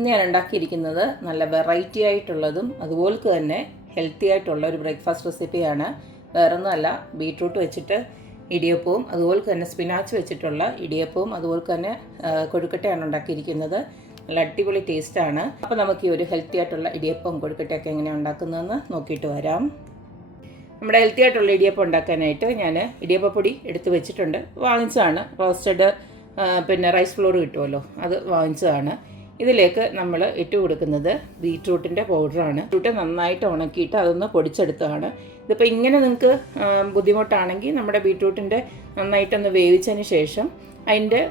ഇന്ന് ഞാൻ ഉണ്ടാക്കിയിരിക്കുന്നത് നല്ല വെറൈറ്റി ആയിട്ടുള്ളതും അതുപോലെ തന്നെ ഹെൽത്തി ആയിട്ടുള്ള ഒരു ബ്രേക്ക്ഫാസ്റ്റ് റെസിപ്പിയാണ്. വേറൊന്നുമല്ല, ബീട്രൂട്ട് വെച്ചിട്ട് ഇടിയപ്പവും അതുപോലെ തന്നെ സ്പിനാച്ച് വെച്ചിട്ടുള്ള ഇടിയപ്പവും അതുപോലെ തന്നെ കൊഴുക്കട്ടയാണ് ഉണ്ടാക്കിയിരിക്കുന്നത്. നല്ല അടിപൊളി ടേസ്റ്റാണ്. അപ്പോൾ നമുക്ക് ഈ ഒരു ഹെൽത്തി ആയിട്ടുള്ള ഇടിയപ്പവും കൊഴുക്കട്ടയൊക്കെ എങ്ങനെയാണ് ഉണ്ടാക്കുന്നതെന്ന് നോക്കിയിട്ട് വരാം. നമ്മുടെ ഹെൽത്തി ആയിട്ടുള്ള ഇടിയപ്പം ഉണ്ടാക്കാനായിട്ട് ഞാൻ ഇടിയപ്പപ്പൊടി എടുത്ത് വെച്ചിട്ടുണ്ട്. വാങ്ങിച്ചതാണ്. റോസ്റ്റഡ് റൈസ് ഫ്ലോർ കിട്ടുമല്ലോ, അത് വാങ്ങിച്ചതാണ്. ഇതിലേക്ക് നമ്മൾ ഇട്ട് കൊടുക്കുന്നത് ബീട്രൂട്ടിൻ്റെ പൗഡറാണ്. ബീട്രൂട്ട് നന്നായിട്ട് ഉണക്കിയിട്ട് അതൊന്ന് പൊടിച്ചെടുത്തതാണ്. ഇതിപ്പോൾ ഇങ്ങനെ നിങ്ങൾക്ക് ബുദ്ധിമുട്ടാണെങ്കിൽ നമ്മുടെ ബീട്രൂട്ടിൻ്റെ നന്നായിട്ടൊന്ന് വേവിച്ചതിന് ശേഷം അതിൻ്റെ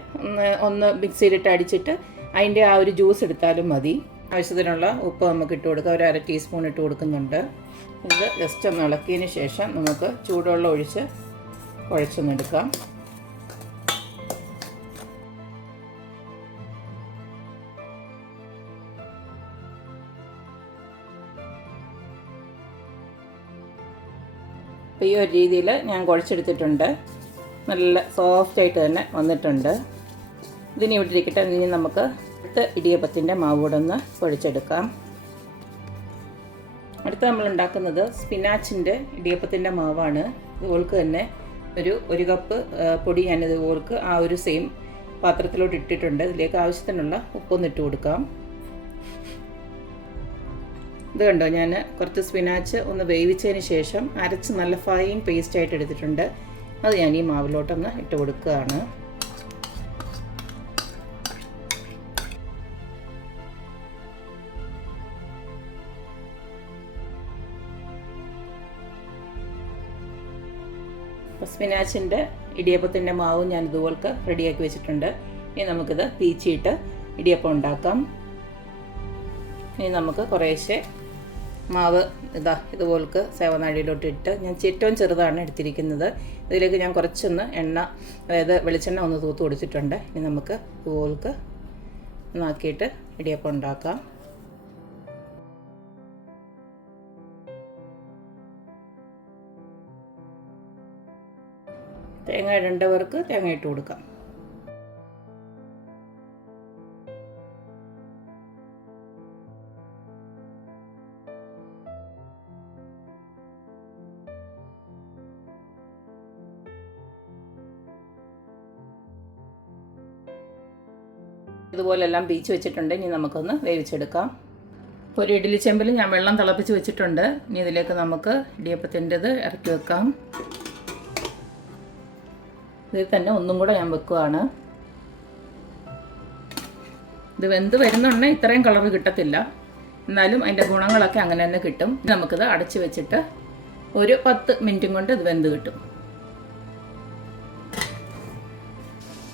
ഒന്ന് മിക്സിയിലിട്ട് അടിച്ചിട്ട് അതിൻ്റെ ആ ഒരു ജ്യൂസ് എടുത്താലും മതി. ആവശ്യത്തിനുള്ള ഉപ്പ് നമുക്ക് ഇട്ട് കൊടുക്കാം. ഒരു 1/2 ടീസ്പൂൺ ഇട്ട് കൊടുക്കുന്നുണ്ട്. ഇത് ജസ്റ്റ് ഒന്ന് ഇളക്കിയതിന് ശേഷം നമുക്ക് ചൂടുവെള്ളം ഒഴിച്ച് കുഴച്ചൊന്നെടുക്കാം. അപ്പോൾ ഈ ഒരു രീതിയിൽ ഞാൻ കുഴച്ചെടുത്തിട്ടുണ്ട്. നല്ല സോഫ്റ്റായിട്ട് തന്നെ വന്നിട്ടുണ്ട്. ഇതിനി ഇവിടെ ഇരിക്കട്ടെ. ഇനി നമുക്ക് ഇടിയപ്പത്തിൻ്റെ മാവ് കൂടെ ഒന്ന് കുഴച്ചെടുക്കാം. അടുത്ത നമ്മൾ ഉണ്ടാക്കുന്നത് സ്പിനാച്ചിൻ്റെ ഇടിയപ്പത്തിൻ്റെ മാവാണ്. ഇതുപോലെ തന്നെ ഒരു കപ്പ് പൊടി ഞാനിതുപോലെ ആ ഒരു സെയിം പാത്രത്തിലോട്ട് ഇട്ടിട്ടുണ്ട്. ഇതിലേക്ക് ആവശ്യത്തിനുള്ള ഉപ്പൊന്ന് ഇട്ട് കൊടുക്കാം. ഇത് കണ്ടോ, ഞാൻ കുറച്ച് സ്പിനാച്ച് ഒന്ന് വേവിച്ചതിന് ശേഷം അരച്ച് നല്ല ഫൈൻ പേസ്റ്റായിട്ട് എടുത്തിട്ടുണ്ട്. അത് ഞാൻ ഈ മാവിലോട്ടൊന്ന് ഇട്ട് കൊടുക്കുകയാണ്. സ്പിനാച്ചിൻ്റെ ഇടിയപ്പത്തിൻ്റെ മാവും ഞാൻ ഇതുപോലെ റെഡിയാക്കി വെച്ചിട്ടുണ്ട്. ഇനി നമുക്കിത് തീച്ചിയിട്ട് ഇടിയപ്പം ഉണ്ടാക്കാം. ഇനി നമുക്ക് കുറേശ്ശെ മാവ് ഇതുപോലെ സേവനാഴിയിലോട്ട് ഇട്ട്, ഞാൻ ഏറ്റവും ചെറുതാണ് എടുത്തിരിക്കുന്നത്. ഇതിലേക്ക് ഞാൻ കുറച്ചൊന്ന് എണ്ണ, അതായത് വെളിച്ചെണ്ണ ഒന്ന് തൂത്ത് കൊടുത്തിട്ടുണ്ട്. ഇനി നമുക്ക് ഇതുപോലെ ഒന്നാക്കിയിട്ട് ഇടിയപ്പം ഉണ്ടാക്കാം. തേങ്ങ ഇടേണ്ടവർക്ക് തേങ്ങ ഇട്ട് കൊടുക്കാം. ഇതുപോലെല്ലാം പീച്ച് വെച്ചിട്ടുണ്ട്. ഇനി നമുക്കൊന്ന് വേവിച്ചെടുക്കാം. ഒരു ഇഡ്ഡലി ചെമ്പിൽ ഞാൻ വെള്ളം തിളപ്പിച്ച് വെച്ചിട്ടുണ്ട്. ഇനി ഇതിലേക്ക് നമുക്ക് ഇടിയപ്പത്തിൻ്റെത് ഇറക്കി വെക്കാം. ഇതിൽ തന്നെ ഒന്നും കൂടെ ഞാൻ വെക്കുകയാണ്. ഇത് വെന്ത് വരുന്നുണ്ടെങ്കിൽ ഇത്രയും കളർ കിട്ടത്തില്ല, എന്നാലും അതിൻ്റെ ഗുണങ്ങളൊക്കെ അങ്ങനെ തന്നെ കിട്ടും. നമുക്കിത് അടച്ച് വെച്ചിട്ട് ഒരു 10 മിനിറ്റും കൊണ്ട് ഇത് വെന്ത് കിട്ടും.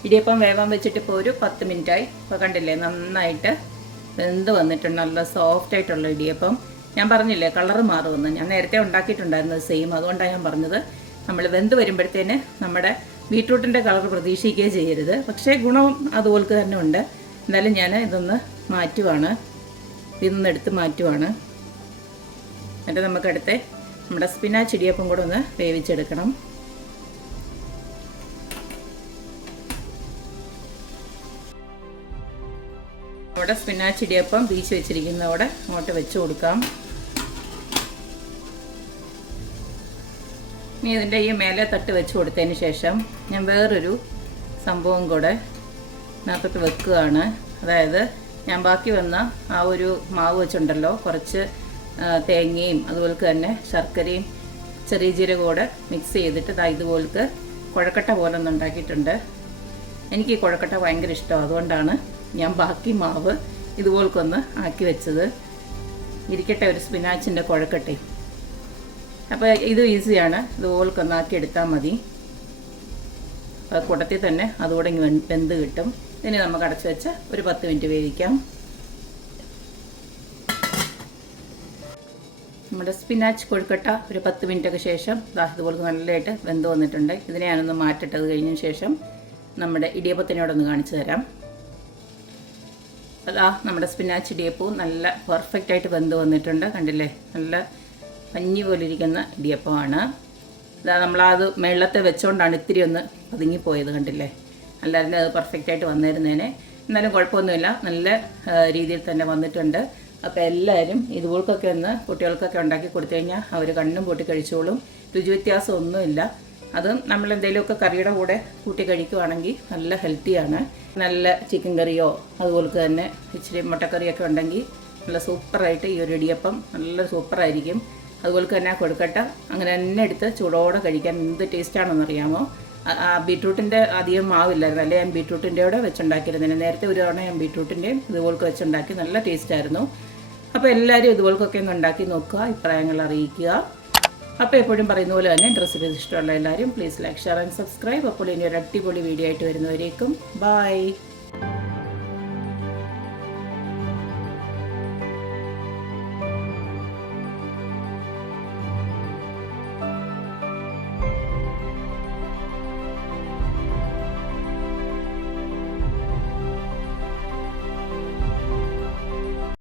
ഇടിയപ്പം വേവാൻ വെച്ചിട്ട് ഇപ്പോൾ ഒരു 10 മിനിറ്റായി. ഇപ്പോൾ കണ്ടില്ലേ, നന്നായിട്ട് വെന്ത് വന്നിട്ടുണ്ട്. നല്ല സോഫ്റ്റായിട്ടുള്ള ഇടിയപ്പം. ഞാൻ പറഞ്ഞില്ലേ കളറ് മാറുമെന്ന്. ഞാൻ നേരത്തെ ഉണ്ടാക്കിയിട്ടുണ്ടായിരുന്നത് സെയിം. അതുകൊണ്ടാണ് ഞാൻ പറഞ്ഞത് നമ്മൾ വെന്ത് വരുമ്പോഴത്തേന് നമ്മുടെ ബീട്രൂട്ടിൻ്റെ കളർ പ്രതീക്ഷിക്കുകയും ചെയ്യരുത്. പക്ഷേ ഗുണം അതുപോലെ തന്നെ ഉണ്ട്. എന്നാലും ഞാൻ ഇതൊന്ന് മാറ്റുവാണ്. എടുത്ത് മാറ്റുവാണ്. എന്നിട്ട് നമുക്കടുത്ത് നമ്മുടെ സ്പിനാച്ച് ഇടിയപ്പം കൂടെ ഒന്ന് വേവിച്ചെടുക്കണം. അവിടെ സ്പിനാച്ച് ഇടിയപ്പം പീച്ച് വെച്ചിരിക്കുന്നതോടെ അങ്ങോട്ട് വെച്ച് കൊടുക്കാം. ഇനി ഇതിൻ്റെ ഈ മേലെ തട്ട് വെച്ച് കൊടുത്തതിന് ശേഷം ഞാൻ വേറൊരു സംഭവം കൂടെ ഇതിനകത്തോട്ട് വെക്കുകയാണ്. അതായത് ഞാൻ ബാക്കി വന്ന ആ ഒരു മാവ് വെച്ചുണ്ടല്ലോ, കുറച്ച് തേങ്ങയും അതുപോലെ തന്നെ ശർക്കരയും ചെറിയ ജീരകവും കൂടെ മിക്സ് ചെയ്തിട്ട് ഇതുപോലെ കുഴക്കട്ട പോലെ ഒന്ന് ഉണ്ടാക്കിയിട്ടുണ്ട്. എനിക്ക് ഈ കുഴക്കട്ട ഭയങ്കര ഇഷ്ടമാണ്. അതുകൊണ്ടാണ് ഞാൻ ബാക്കി മാവ് ഇതുപോലൊന്ന് ആക്കി വെച്ചത്. ഇരിക്കട്ടെ ഒരു സ്പിനാച്ചിൻ്റെ കുഴക്കട്ടെ. അപ്പോൾ ഇത് ഈസിയാണ്. ഇതുപോലൊന്ന് ആക്കി എടുത്താൽ മതി. കൂട്ടത്തിൽ തന്നെ അതുകൂടെ വെന്ത് കിട്ടും. ഇനി നമുക്ക് അടച്ച് വെച്ച് ഒരു 10 മിനിറ്റ് വേവിക്കാം. നമ്മുടെ സ്പിനാച്ച് കൊഴുക്കട്ട ഒരു 10 മിനിറ്റൊക്കെ ശേഷം ഇതുപോലെ നല്ലതായിട്ട് വെന്ത് വന്നിട്ടുണ്ട്. ഇതിനെ ഞാനൊന്ന് മാറ്റിട്ടത് കഴിഞ്ഞ ശേഷം നമ്മുടെ ഇടിയപ്പത്തിനോടൊന്ന് കാണിച്ചു തരാം. നമ്മുടെ സ്പിനാച്ച് ഇടിയപ്പവും നല്ല പെർഫെക്റ്റായിട്ട് വെന്ത് വന്നിട്ടുണ്ട്. കണ്ടില്ലേ, നല്ല പഞ്ഞി പോലെ ഇരിക്കുന്ന ഇടിയപ്പമാണ്. നമ്മളത് വെള്ളത്തെ വെച്ചുകൊണ്ടാണ് ഇത്തിരി ഒന്ന് പതുങ്ങിപ്പോയത്. കണ്ടില്ലേ, അല്ലാതെ അത് പെർഫെക്റ്റായിട്ട് വന്നിരുന്നേനെ. എന്നാലും കുഴപ്പമൊന്നുമില്ല, നല്ല രീതിയിൽ തന്നെ വന്നിട്ടുണ്ട്. അപ്പോൾ എല്ലാവരും ഇതുപോലൊക്കെ ഒന്ന് കുട്ടികൾക്കൊക്കെ ഉണ്ടാക്കി കൊടുത്തു കഴിഞ്ഞാൽ അവർ കണ്ണും പൂട്ടി കഴിച്ചോളും. രുചി വ്യത്യാസമൊന്നുമില്ല. അത് നമ്മളെന്തെങ്കിലുമൊക്കെ കറിയുടെ കൂടെ കൂട്ടി കഴിക്കുവാണെങ്കിൽ നല്ല ഹെൽത്തിയാണ്. നല്ല ചിക്കൻ കറിയോ അതുപോലെ തന്നെ ഇച്ചിരി മുട്ടക്കറിയൊക്കെ ഉണ്ടെങ്കിൽ നല്ല സൂപ്പറായിട്ട് ഈ ഒരു ഇടിയപ്പം നല്ല സൂപ്പറായിരിക്കും. അതുപോലെ തന്നെ കൊടുക്കട്ട അങ്ങനെ തന്നെ എടുത്ത് ചൂടോടെ കഴിക്കാൻ എന്ത് ടേസ്റ്റാണെന്നറിയാമോ? ബീട്രൂട്ടിൻ്റെ അധികം മാവില്ലായിരുന്നു, അല്ലെ ഞാൻ ബീട്രൂട്ടിൻ്റെ കൂടെ വെച്ചുണ്ടാക്കിയിരുന്നതിന്. നേരത്തെ ഒരു തവണ ഞാൻ ബീട്രൂട്ടിൻ്റെയും ഇതുപോലൊക്കെ വെച്ചുണ്ടാക്കി, നല്ല ടേസ്റ്റായിരുന്നു. അപ്പോൾ എല്ലാവരും ഇതുപോലൊക്കെ ഒന്ന് ഉണ്ടാക്കി നോക്കുക, അഭിപ്രായങ്ങൾ അറിയിക്കുക. അപ്പോൾ എപ്പോഴും പറയുന്ന പോലെ തന്നെ റെസിപ്പീസ് ഇഷ്ടമുള്ള എല്ലാവരും please like, share and subscribe. അപ്പോൾ ഇനി ഒരു അടിപൊളി വീഡിയോ ആയിട്ട് വരുന്നവരേക്കും ബൈ.